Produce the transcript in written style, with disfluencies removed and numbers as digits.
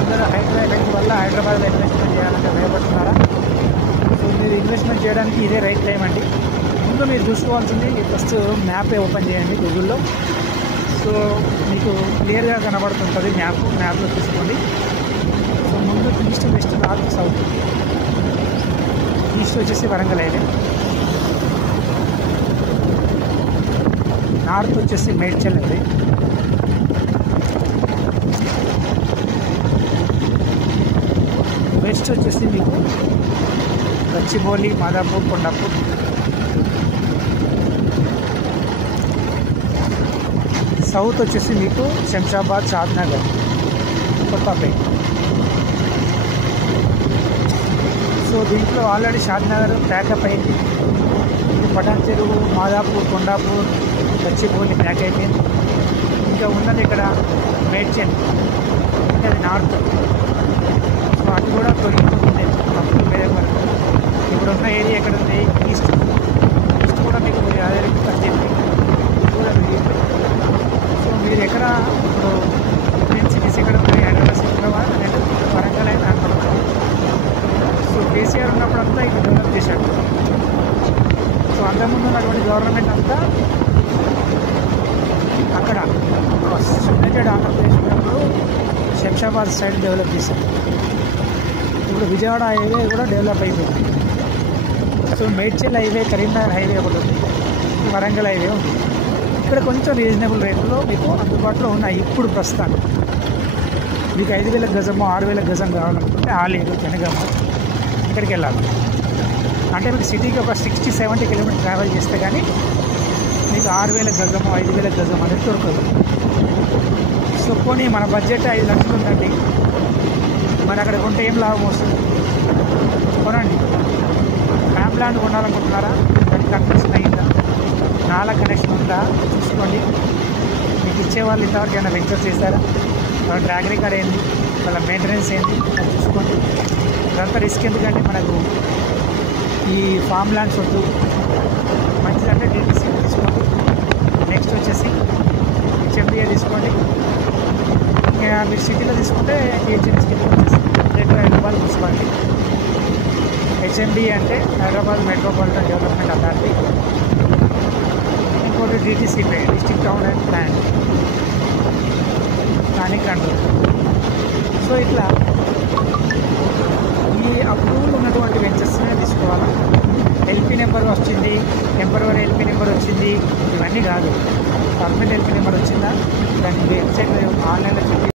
అందరూ హైడ్రా ఎఫెక్ట్ వల్ల హైదరాబాద్లో ఇన్వెస్ట్మెంట్ చేయాలంటే భయపడుతున్నారా? సో మీరు ఇన్వెస్ట్మెంట్ చేయడానికి ఇదే రైట్ టైం అండి. ముందు మీరు చూసుకోవాల్సింది ఫస్ట్ మ్యాపే ఓపెన్ చేయండి గూగుల్లో. సో మీకు క్లియర్గా కనబడుతుంటుంది మ్యాప్లో తీసుకోండి. సో ముందు east, west, north, south. East వచ్చేసి వరంగల్ హైవే, నార్త్ వచ్చేసి మేడ్చల్ హైవే, వెస్ట్ వచ్చేసి మీకు గచ్చిబౌలి, మాదాపూర్, కొండాపూర్, సౌత్ వచ్చేసి మీకు శంషాబాద్, షాద్నగర్, కొత్తపేట. సో దీంట్లో ఆల్రెడీ షాద్నగర్ ప్యాకప్ అయింది. పటాన్ చెరువు, మాదాపూర్, కొండాపూర్, గచ్చిబౌలి ప్యాక్ అయిపోయింది. ఇంకా ఉన్నది ఇక్కడ మేడ్చల్, అంటే అది నార్త్. సో అది కూడా తొలగిపోతుంది వేరే వరకు. ఇప్పుడు ఉన్న ఏరియా ఎక్కడ ఉంది? ఈస్ట్. ఈస్ట్ కూడా మీకు అదే పద్దెనిమిది కూడా తొలగిపోయింది. సో మీరు ఎక్కడ ఇప్పుడు మెయిన్ సిటీస్ ఎక్కడ ఉన్నాయి? Hyderabad, Secunderabad and Warangal and Nagapattinam. So KCR ఉన్నప్పుడంతా ఇక్కడ డెవలప్ చేశాడు. సో అంతకుముందు ఉన్నటువంటి గవర్నమెంట్ అంతా అక్కడ యునైటెడ్ ఆంధ్రప్రదేశ్ ఉన్నప్పుడు శంషాబాద్ సైడ్ డెవలప్ చేశారు. ఇప్పుడు విజయవాడ హైవే కూడా డెవలప్ అయిపోయింది. So Medchal highway, Karimnagar highway ఒకటి ఉంది, వరంగల్ హైవే ఉంది. ఇక్కడ కొంచెం రీజనబుల్ రేట్లో మీకు అందుబాటులో ఉన్నాయి. ఇప్పుడు ప్రస్తుతానికి మీకు 5,000 గజము 6,000 గజం కావాలనుకుంటే ఆలేరు, జనగామ ఇక్కడికి వెళ్ళాలి. అంటే మీకు సిటీకి ఒక 60-70 కిలోమీటర్ ట్రావెల్ చేస్తే కానీ మీకు 6,000 గజము 5,000 గజం అనేది దొరకదు. సో పోనీ మన బడ్జెట్ 5 లక్షలు ఉందండి, మరి అక్కడ కొంటే ఏం లాభం వస్తుంది? కొనండి. ఫ్యామ్ ల్యాండ్ కొనాలనుకుంటున్నారా? దానికి కన్వర్షన్ అయ్యిందా? నాలా కనెక్షన్ ఉందా చూసుకోండి. మీకు ఇచ్చేవాళ్ళు ఇంతవరకు ఏమైనా వెంచర్ చేశారా? వాళ్ళ ట్రాక్ రికార్డ్ ఏంది, వాళ్ళ మెయింటెనెన్స్ ఏంది అది చూసుకోండి. ఇదంతా రిస్క్ ఎందుకంటే మనకు ఈ ఫామ్ ల్యాండ్స్ వద్దు. మంచిదంటే డీటీసీ తీసుకోండి. నెక్స్ట్ వచ్చేసి హెచ్ఎండిఏ తీసుకోండి. మీరు సిటీలో తీసుకుంటే టీహెచ్ఎంసీ కింద వచ్చేసి గ్రేటర్ హైదరాబాద్ తీసుకోండి. హెచ్ఎండిఏ అంటే హైదరాబాద్ మెట్రోపాలిటన్ డెవలప్మెంట్ అథారిటీ. ఇంకోటి DTCP, district town and planning control. So ఇట్లా ఈ అప్రూవల్ ఉన్నటువంటి వెంచర్స్నే తీసుకోవాలా. ఎల్పీ నెంబర్ వచ్చింది, టెంపరరీ ఎల్పీ నెంబర్ వచ్చింది, ఇవన్నీ కాదు. పర్మనెంట్ ఎల్పీ నెంబర్ వచ్చిందా దానికి వెబ్సైట్లో ఆన్లైన్లో చెక్